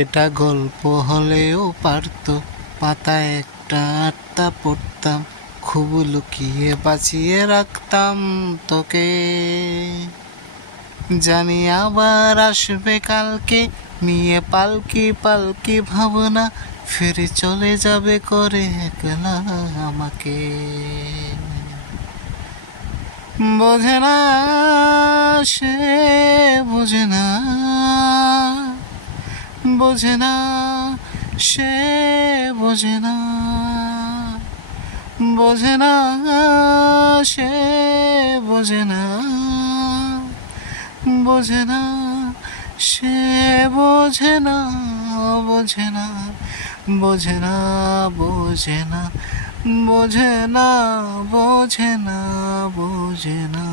এটা গল্প হলেও পারতো, পাতায় একটা আটটা পড়তাম, খুব লুকিয়ে বাঁচিয়ে রাখতাম তোকে। জানি আবার আসবে কালকে, নিয়ে পালকি পালকি ভাবনা, ফিরে চলে যাবে করে একলা আমাকে। বোঝে না সে, বোঝে না, বোঝে না সে, বোঝে না, বোঝে না সে, বোঝে না, বোঝে না সে, বোঝে না, বোঝে না, বোঝে না, বোঝে না, বোঝে না, বোঝে না, বোঝে না।